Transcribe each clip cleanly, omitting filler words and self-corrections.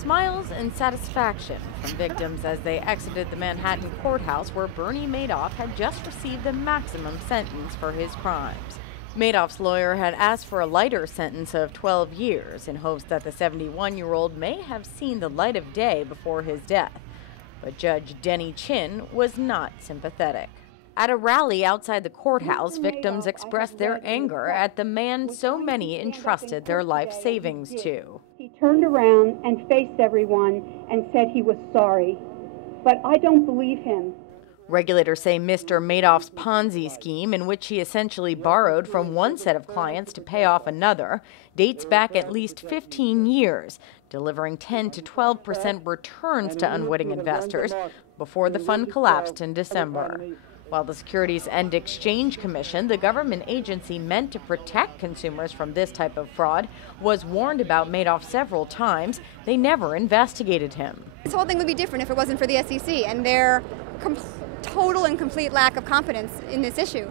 Smiles and satisfaction from victims as they exited the Manhattan courthouse where Bernie Madoff had just received the maximum sentence for his crimes. Madoff's lawyer had asked for a lighter sentence of 12 years in hopes that the 71-year-old may have seen the light of day before his death. But Judge Denny Chin was not sympathetic. At a rally outside the courthouse, victims expressed their anger at the man so many entrusted their life savings to. He turned around and faced everyone and said he was sorry, but I don't believe him. Regulators say Mr. Madoff's Ponzi scheme, in which he essentially borrowed from one set of clients to pay off another, dates back at least 15 years, delivering 10 to 12% returns to unwitting investors before the fund collapsed in December. While the Securities and Exchange Commission, the government agency meant to protect consumers from this type of fraud, was warned about Madoff several times, they never investigated him. This whole thing would be different if it wasn't for the SEC and their total and complete lack of competence in this issue.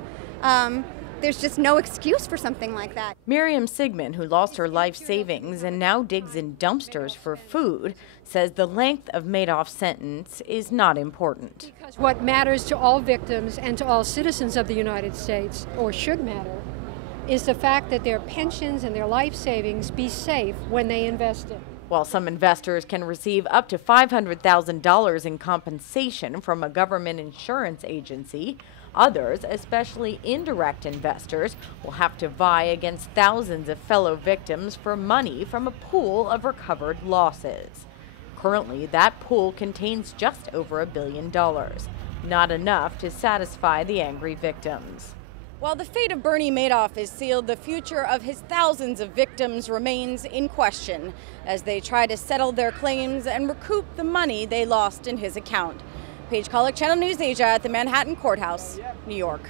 There's just no excuse for something like that. Miriam Sigmund, who lost her life savings and now digs in dumpsters for food, says the length of Madoff's sentence is not important. Because what matters to all victims and to all citizens of the United States, or should matter, is the fact that their pensions and their life savings be safe when they invest it. While some investors can receive up to $500,000 in compensation from a government insurance agency, others, especially indirect investors, will have to vie against thousands of fellow victims for money from a pool of recovered losses. Currently, that pool contains just over $1 billion, not enough to satisfy the angry victims. While the fate of Bernie Madoff is sealed, the future of his thousands of victims remains in question as they try to settle their claims and recoup the money they lost in his account. Paige Kollock, Channel News Asia at the Manhattan Courthouse, New York.